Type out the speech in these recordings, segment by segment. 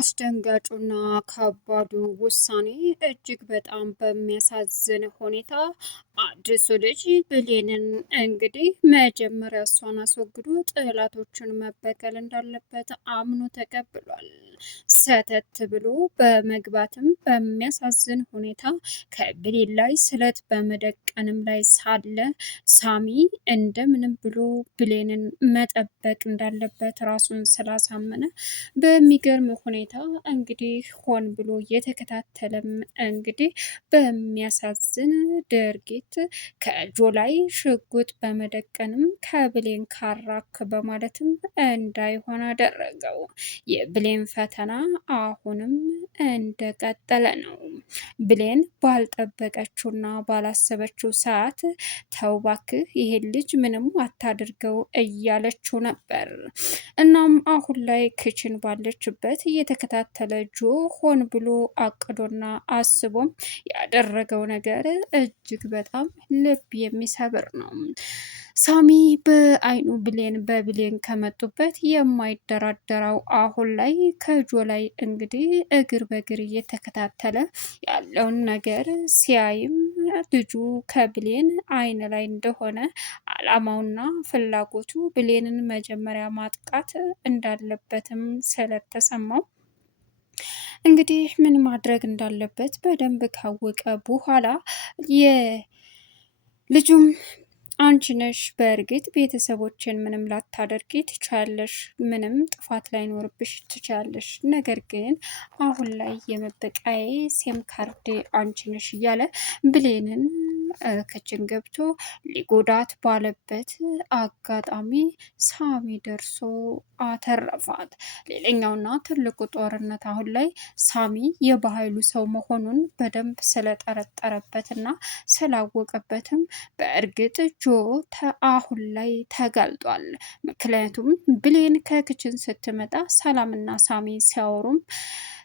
አስደንጋጩና ከባዱ ውሳኔ እጅግ በጣም በሚያሳዝን ሁኔታ አዲሱ ልጅ ብሌንን እንግዲህ መጀመሪያ እሷን አስወግዶ ጠላቶችን መበቀል እንዳለበት አምኖ ተቀብሏል። ሰተት ብሎ በመግባትም በሚያሳዝን ሁኔታ ከብሌን ላይ ስለት በመደቀንም ላይ ሳለ ሳሚ እንደምንም ብሎ ብሌንን መጠበቅ እንዳለበት ራሱን ስላሳመነ በሚገርም ሁኔታ እንግዲህ ሆን ብሎ የተከታተለም እንግዲህ በሚያሳዝን ድርጊት ከእጆ ላይ ሽጉጥ በመደቀንም ከብሌን ካራክ በማለትም እንዳይሆን አደረገው። የብሌን ፈተና አሁንም እንደቀጠለ ነው። ብሌን ባልጠበቀችውና ባላሰበችው ሰዓት ተው እባክህ ይሄን ልጅ ምንም አታድርገው እያለችው ነበር። እናም አሁን ላይ ክችን ባለችበት እየተከታተለ ጆ ሆን ብሎ አቅዶና አስቦም ያደረገው ነገር እጅግ በጣም ልብ የሚሰብር ነው። ሳሚ በአይኑ በብሌን ከመጡበት የማይደራደረው አሁን ላይ ከጆ ላይ እንግዲህ እግር በእግር እየተከታተለ ያለውን ነገር ሲያይም ልጁ ከብሌን አይን ላይ እንደሆነ አላማውና ፍላጎቱ ብሌንን መጀመሪያ ማጥቃት እንዳለበትም ስለተሰማው እንግዲህ ምን ማድረግ እንዳለበት በደንብ ካወቀ በኋላ የልጁም አንቺ ነሽ በእርግጥ ቤተሰቦችን ምንም ላታደርጊ ትችያለሽ፣ ምንም ጥፋት ላይኖርብሽ ትችያለሽ፣ ነገር ግን አሁን ላይ የመበቃዬ ሴም ካርድ አንቺ ነሽ እያለ ብሌንን ክችን ገብቶ ሊጎዳት ባለበት አጋጣሚ ሳሚ ደርሶ አተረፋት። ሌላኛውና ትልቁ ጦርነት አሁን ላይ ሳሚ የባህሉ ሰው መሆኑን በደንብ ስለጠረጠረበትና ስላወቀበትም በእርግጥ ጆ አሁን ላይ ተጋልጧል። ምክንያቱም ብሌን ከክችን ስትመጣ ሰላምና ሳሚ ሲያወሩም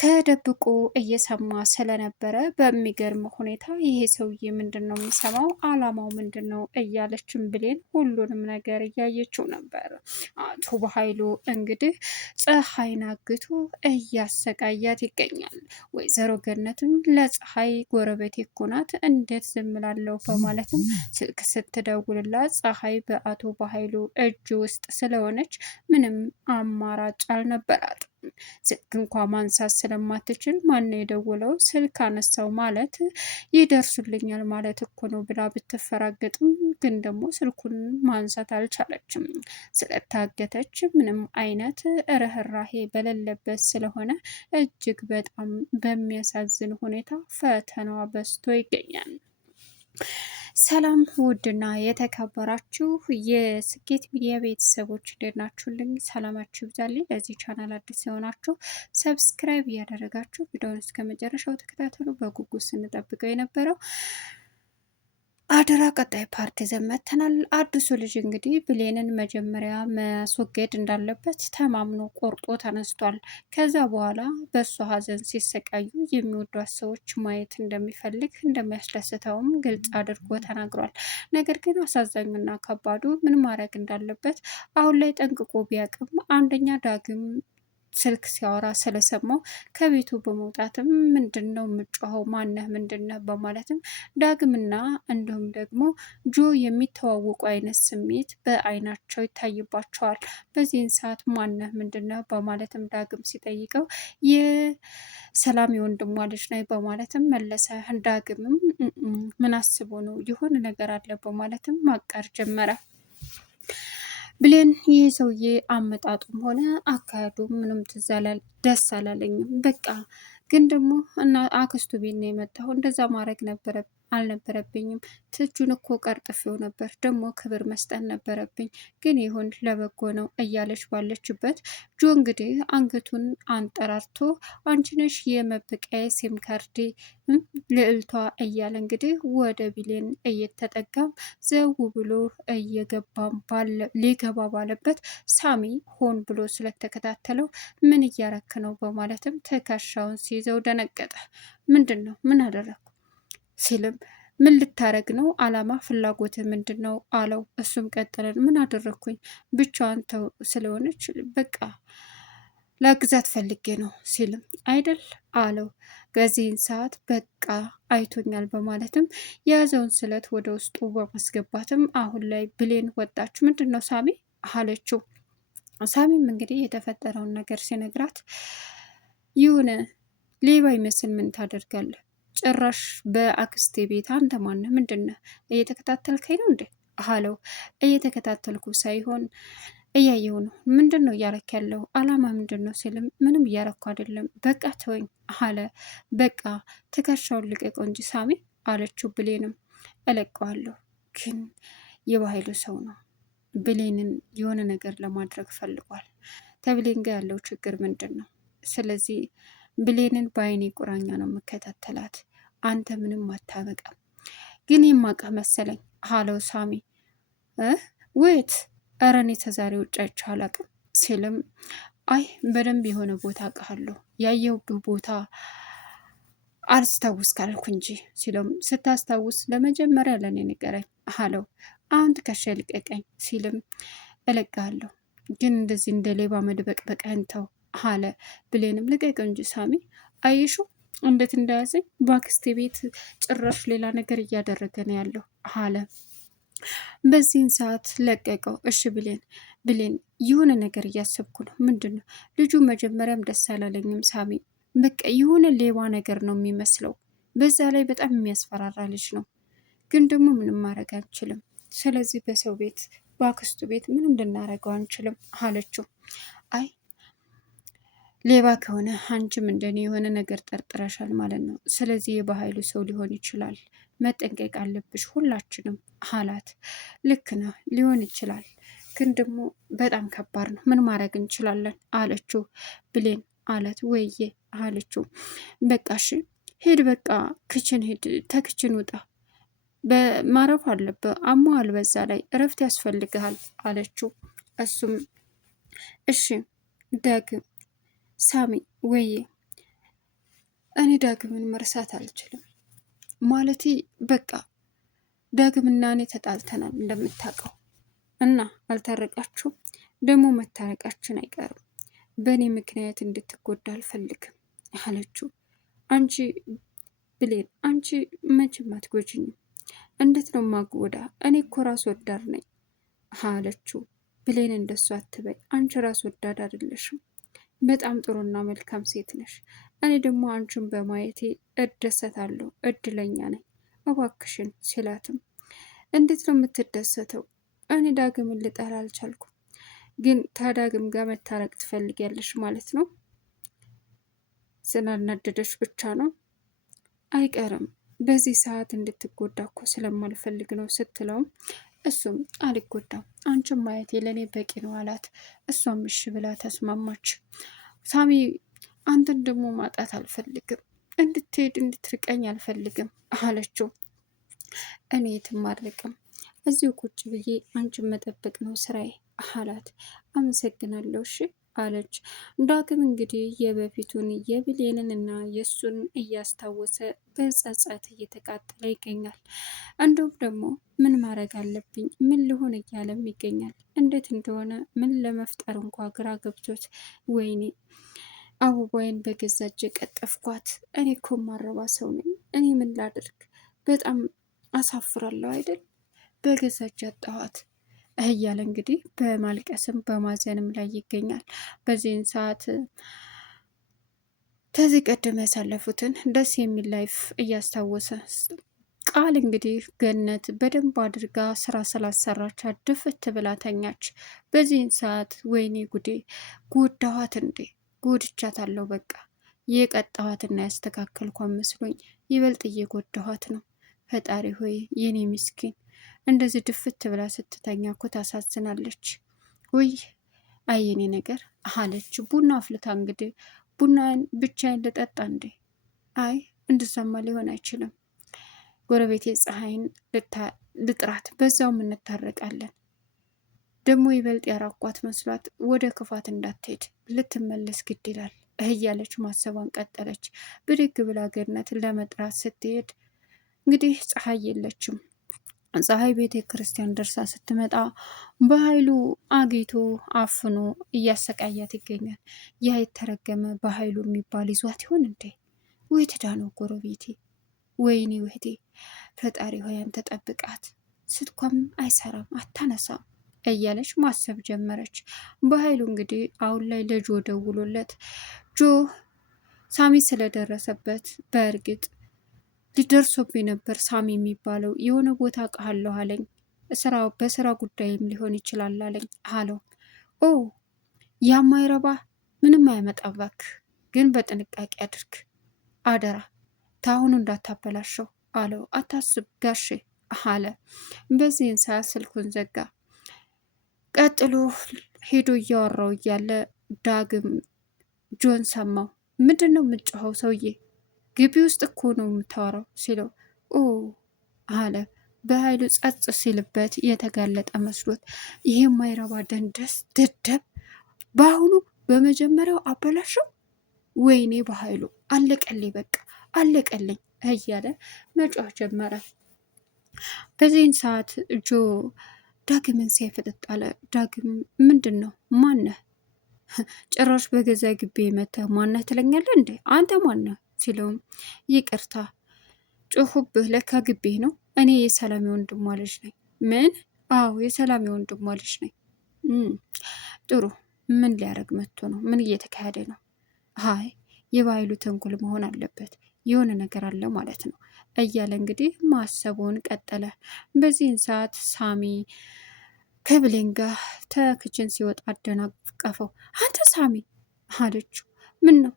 ከደብቆ እየሰማ ስለነበረ በሚገርም ሁኔታ ይሄ ሰውዬ ምንድን ነው የሚሰማው? አላማው ምንድን ነው እያለችም ብሌን ሁሉንም ነገር እያየችው ነበር። አቶ በኃይሉ እንግዲህ ፀሐይን አግቶ እያሰቃያት ይገኛል። ወይዘሮ ገነትም ለፀሐይ ጎረቤት እኮ ናት እንዴት ዝም እላለሁ በማለትም ስልክ ስትደውልላት ፀሐይ በአቶ በኃይሉ እጅ ውስጥ ስለሆነች ምንም አማራጭ አልነበራት። ስልክ እንኳ ማንሳት ስለማትችል ማነው የደወለው ስልክ አነሳው ማለት ይደርሱልኛል ማለት እኮ ነው ብላ ብትፈራገጥም ግን ደግሞ ስልኩን ማንሳት አልቻለችም። ስለታገተች ምንም አይነት ርህራሄ በሌለበት ስለሆነ እጅግ በጣም በሚያሳዝን ሁኔታ ፈተናዋ በዝቶ ይገኛል። ሰላም ውድና የተከበራችሁ የስኬት ሚዲያ ቤተሰቦች እንዴት ናችሁልኝ? ሰላማችሁ ይብዛልኝ። ለዚህ ቻናል አዲስ የሆናችሁ ሰብስክራይብ እያደረጋችሁ ቪዲዮውን እስከ መጨረሻው ተከታተሉ። በጉጉት ስንጠብቀው የነበረው አደራ ቀጣይ ፓርት ዘመተናል። አዲሱ ልጅ እንግዲህ ብሌንን መጀመሪያ ማስወገድ እንዳለበት ተማምኖ ቆርጦ ተነስቷል። ከዛ በኋላ በእሷ ሀዘን ሲሰቃዩ የሚወዷት ሰዎች ማየት እንደሚፈልግ እንደሚያስደስተውም ግልጽ አድርጎ ተናግሯል። ነገር ግን አሳዛኙና ከባዱ ምን ማድረግ እንዳለበት አሁን ላይ ጠንቅቆ ቢያቅም አንደኛ ዳግም ስልክ ሲያወራ ስለሰማው ከቤቱ በመውጣትም ምንድን ነው የምጮኸው? ማነህ? ምንድነህ? በማለትም ዳግምና እንዲሁም ደግሞ ጆ የሚተዋወቁ አይነት ስሜት በአይናቸው ይታይባቸዋል። በዚህን ሰዓት ማነህ? ምንድነህ? በማለትም ዳግም ሲጠይቀው የሰላም የወንድሟ ልጅ ነኝ በማለትም መለሰ። ዳግምም ምን አስቦ ነው? የሆነ ነገር አለ በማለትም ማቃር ጀመረ። ብሌን ይህ ሰውዬ አመጣጡም ሆነ አካሄዱ ምንም ደስ አላለኝም። በቃ ግን ደግሞ እና አክስቱ ቤት ነው የመጣሁ እንደዛ ማድረግ አልነበረብኝም። ትጁን እኮ ቀርጥፌው ነበር፣ ደግሞ ክብር መስጠት ነበረብኝ። ግን ይሁን ለበጎ ነው እያለች ባለችበት ጆ እንግዲህ አንገቱን አንጠራርቶ አንቺ ነሽ የመበቀያ ሲም ካርዴ ልዕልቷ እያለ እንግዲህ ወደ ብሌን እየተጠጋም ዘው ብሎ ሊገባ ባለበት ሳሚ ሆን ብሎ ስለተከታተለው ምን እያረክ ነው በማለትም ትከሻውን ሲይዘው ደነገጠ። ምንድን ነው? ምን አደረግኩ ሲልም ምን ልታረግ ነው? አላማ ፍላጎት ምንድን ነው አለው። እሱም ቀጠለን ምን አደረግኩኝ? ብቻዋን ስለሆነች በቃ ላግዛት ፈልጌ ነው ሲልም አይደል አለው። በዚህን ሰዓት በቃ አይቶኛል በማለትም የያዘውን ስለት ወደ ውስጡ በማስገባትም አሁን ላይ ብሌን ወጣች። ምንድን ነው ሳሚ አለችው። ሳሚም እንግዲህ የተፈጠረውን ነገር ሲነግራት ይሁን ሌባ ይመስል ምን ታደርጋለህ? ጭራሽ በአክስቴ ቤት አንተ ማነህ? ምንድነህ? እየተከታተልከኝ ነው እንዴ አለው። እየተከታተልኩ ሳይሆን እያየው ነው። ምንድን ነው እያረክ ያለው? አላማ ምንድን ነው ሲልም ምንም እያረኩ አይደለም፣ በቃ ተወኝ አለ። በቃ ትከሻውን ልቀቀው እንጂ ሳሚ አለችው። ብሌንም እለቀዋለሁ፣ ግን የባህሉ ሰው ነው ብሌንን የሆነ ነገር ለማድረግ ፈልጓል። ተብሌን ጋር ያለው ችግር ምንድን ነው? ስለዚህ ብሌንን በአይኔ ቁራኛ ነው የምከታተላት። አንተ ምንም አታበቃም፣ ግን የማውቅህ መሰለኝ አለው ሳሚ። ወይት ኧረ እኔ ተዛሬ ውጭ አይቼህ አላውቅም ሲልም አይ በደንብ የሆነ ቦታ አውቃለሁ፣ ያየሁብህ ቦታ አልስታውስ ካልኩ እንጂ ሲልም ስታስታውስ ለመጀመሪያ ለእኔ ንገረኝ አለው። አሁን ትከሻ ልቀቀኝ ሲልም እለቅሃለሁ፣ ግን እንደዚህ እንደ ሌባ መድበቅበቅህን ተው አለ። ብሌንም ልቀቀው እንጂ ሳሚ አይሹ እንዴት እንዳያዘኝ በአክስቴ ቤት ጭራሽ ሌላ ነገር እያደረገ ነው ያለው አለ። በዚህን ሰዓት ለቀቀው። እሺ ብሌን የሆነ ነገር እያሰብኩ ነው። ምንድን ነው? ልጁ መጀመሪያም ደስ አላለኝም ሳሚ፣ በቃ የሆነ ሌባ ነገር ነው የሚመስለው። በዛ ላይ በጣም የሚያስፈራራ ልጅ ነው፣ ግን ደግሞ ምንም ማድረግ አንችልም። ስለዚህ በሰው ቤት በአክስቱ ቤት ምንም ልናደርገው አንችልም አለችው። አይ ሌባ ከሆነ አንቺም እንደኔ የሆነ ነገር ጠርጥረሻል ማለት ነው። ስለዚህ የበኃይሉ ሰው ሊሆን ይችላል፣ መጠንቀቅ አለብሽ ሁላችንም አላት። ልክ ነው ሊሆን ይችላል፣ ግን ደግሞ በጣም ከባድ ነው። ምን ማድረግ እንችላለን አለችው። ብሌን አለት ወዬ አለችው። በቃ እሺ ሂድ፣ በቃ ክችን ሂድ፣ ተክችን ውጣ፣ በማረፍ አለብህ፣ አሞሃል፣ በዛ ላይ እረፍት ያስፈልግሃል አለችው። እሱም እሺ ዳግም ሳሚ ወዬ እኔ ዳግምን መርሳት አልችልም። ማለቴ በቃ ዳግምና እኔ ተጣልተናል እንደምታውቀው፣ እና አልታረቃችሁም። ደግሞ መታረቃችን አይቀርም። በእኔ ምክንያት እንድትጎዳ አልፈልግም አለችው። አንቺ ብሌን አንቺ መቼም አትጎጂኝም። እንዴት ነው ማጎዳ? እኔ እኮ ራስ ወዳድ ነኝ አለችው። ብሌን እንደሱ አትበይ፣ አንቺ ራስ ወዳድ አይደለሽም። በጣም ጥሩና መልካም ሴት ነሽ። እኔ ደግሞ አንቺን በማየቴ እደሰታለሁ፣ እድለኛ ነኝ፣ እባክሽን ሲላትም እንዴት ነው የምትደሰተው? እኔ ዳግምን ልጠላ አልቻልኩም። ግን ታዳግም ጋር መታረቅ ትፈልጊያለሽ ማለት ነው? ስላናደደሽ ብቻ ነው? አይቀርም፣ በዚህ ሰዓት እንድትጎዳ እኮ ስለማልፈልግ ነው ስትለውም እሱም አልጎዳም፣ አንቺን ማየቴ ለእኔ በቂ ነው አላት። እሷም እሺ ብላ ተስማማች። ሳሚ አንተን ደግሞ ማጣት አልፈልግም፣ እንድትሄድ እንድትርቀኝ አልፈልግም አለችው። እኔ የትም አልርቅም፣ እዚሁ ቁጭ ብዬ አንቺን መጠበቅ ነው ስራዬ አላት። አመሰግናለሁ እሺ አለች። ዳግም እንግዲህ የበፊቱን የብሌንን እና የእሱን እያስታወሰ በጸጸት እየተቃጠለ ይገኛል። እንዲሁም ደግሞ ምን ማድረግ አለብኝ ምን ልሆን እያለም ይገኛል። እንዴት እንደሆነ ምን ለመፍጠር እንኳ ግራ ገብቶት፣ ወይኔ አበባዬን በገዛ እጄ ቀጠፍኳት፣ እኔ እኮ ማረባ ሰው ነኝ፣ እኔ ምን ላድርግ፣ በጣም አሳፍራለሁ አይደል፣ በገዛ እጄ አጣኋት እያለ እንግዲህ በማልቀስም በማዘንም ላይ ይገኛል። በዚህን ሰዓት ከዚህ ቀደም ያሳለፉትን ደስ የሚል ላይፍ እያስታወሰ ቃል እንግዲህ ገነት በደንብ አድርጋ ስራ ስላሰራቻት ድፍት ብላ ተኛች። በዚህን ሰዓት ወይኔ ጉዴ ጎዳኋት እንዴ ጎድቻታለሁ፣ በቃ የቀጣኋትና ያስተካከልኳት መስሎኝ ይበልጥ እየጎዳኋት ነው። ፈጣሪ ሆይ የኔ ምስኪን እንደዚህ ድፍት ብላ ስትተኛ እኮ ታሳዝናለች። ውይ አየኔ ነገር አለች። ቡና አፍልታ እንግዲህ ቡናን ብቻዬን ልጠጣ እንዴ? አይ እንድሰማ ሊሆን አይችልም። ጎረቤቴ ፀሐይን ልጥራት፣ በዛውም እንታረቃለን። ደግሞ ይበልጥ ያራኳት መስሏት ወደ ክፋት እንዳትሄድ ልትመለስ ግድ ይላል እያለች ማሰቧን ቀጠለች። ብድግ ብላ ገነት ለመጥራት ስትሄድ እንግዲህ ፀሐይ የለችም። ፀሐይ ቤተ ክርስቲያን ደርሳ ስትመጣ በኃይሉ አግኝቶ አፍኖ እያሰቃያት ይገኛል። ያ የተረገመ በኃይሉ የሚባል ይዟት ይሆን እንዴ? ወይ ትዳ ነው ጎረቤቴ? ወይኔ ውህቴ፣ ፈጣሪ ሆይ አንተ ጠብቃት። ስልኳም አይሰራም አታነሳም እያለች ማሰብ ጀመረች። በኃይሉ እንግዲህ አሁን ላይ ለጆ ደውሎለት ጆ ሳሚ ስለደረሰበት በእርግጥ ሊደርሶብኝ ነበር። ሳሚ የሚባለው የሆነ ቦታ አውቃለሁ አለኝ። በስራ ጉዳይም ሊሆን ይችላል አለኝ አለው። ኦ ያማይረባ ምንም አያመጣም እባክህ፣ ግን በጥንቃቄ አድርግ አደራ፣ ታሁኑ እንዳታበላሸው አለው። አታስብ ጋሼ አለ። በዚህን ሰዓት ስልኩን ዘጋ። ቀጥሎ ሄዶ እያወራው እያለ ዳግም ጆን ሰማው። ምንድን ነው የምትጮኸው ሰውዬ? ግቢ ውስጥ እኮ ነው የምታወራው ሲለው ኦ አለ። በኃይሉ ጸጥ ሲልበት የተጋለጠ መስሎት ይሄ ማይረባ ደንደስ ደደብ በአሁኑ በመጀመሪያው አበላሸው። ወይኔ በኃይሉ አለቀልኝ፣ በቃ አለቀልኝ እያለ መጮህ ጀመረ። በዚህን ሰዓት ጆ ዳግምን ሲያፈጥጥ አለ። ዳግም ምንድን ነው ማነህ? ጭራሽ በገዛ ግቢ መተህ ማነህ ትለኛለህ እንዴ? አንተ ማነህ ሲለውም ይቅርታ ጮሁብህ፣ ለካ ግቢህ ነው። እኔ የሰላም ወንድሟ ልጅ ነኝ። ምን? አዎ የሰላም ወንድሟ ልጅ ነኝ። ጥሩ። ምን ሊያደርግ መጥቶ ነው? ምን እየተካሄደ ነው? አይ የባህሉ ተንኮል መሆን አለበት፣ የሆነ ነገር አለ ማለት ነው እያለ እንግዲህ ማሰቡን ቀጠለ። በዚህን ሰዓት ሳሚ ከብሌን ጋር ተክችን ሲወጣ አደናቀፈው። አንተ ሳሚ አለችው። ምን ነው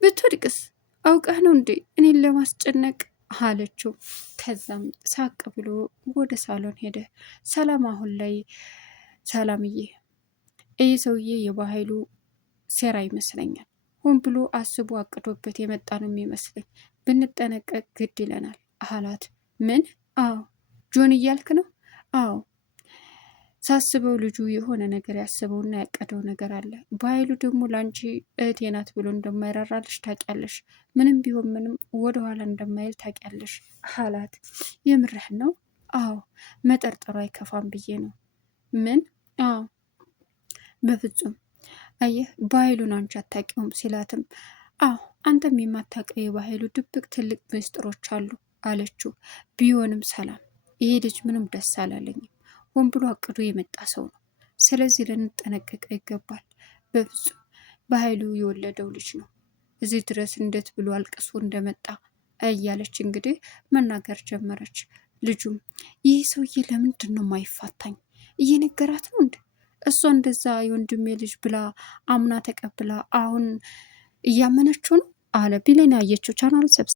ብትወድቅስ? አውቀህ ነው እንዴ እኔን ለማስጨነቅ አለችው። ከዛም ሳቅ ብሎ ወደ ሳሎን ሄደ። ሰላም አሁን ላይ ሰላምዬ፣ ይህ ሰውዬ የባህሉ ሴራ ይመስለኛል። ሆን ብሎ አስቦ አቅዶበት የመጣ ነው የሚመስለኝ። ብንጠነቀቅ ግድ ይለናል አላት። ምን? አዎ ጆን እያልክ ነው? አዎ ሳስበው ልጁ የሆነ ነገር ያስበውና ያቀደው ነገር አለ። በኃይሉ ደግሞ ለአንቺ እህቴ ናት ብሎ እንደማይራራልሽ ታውቂያለሽ። ምንም ቢሆን ምንም ወደኋላ እንደማይል ታውቂያለሽ አላት። የምርህን ነው? አዎ መጠርጠሩ አይከፋም ብዬ ነው። ምን? አዎ በፍጹም አየህ በኃይሉን አንቺ አታውቂውም ሲላትም አዎ አንተም የማታውቀው የባህሉ ድብቅ ትልቅ ምስጢሮች አሉ አለችው። ቢሆንም ሰላም ይሄ ልጅ ምንም ደስ አላለኝም። ሆን ብሎ አቅዶ የመጣ ሰው ነው። ስለዚህ ልንጠነቀቀ ይገባል። በፍጹም በኃይሉ የወለደው ልጅ ነው። እዚህ ድረስ እንዴት ብሎ አልቅሶ እንደመጣ እያለች እንግዲህ መናገር ጀመረች። ልጁም ይህ ሰውዬ ለምንድን ነው የማይፋታኝ? እየነገራት ነው እንዴ? እሷ እንደዛ የወንድሜ ልጅ ብላ አምና ተቀብላ አሁን እያመነችው ነው አለ። ቢለን ያየችው ቻናሉ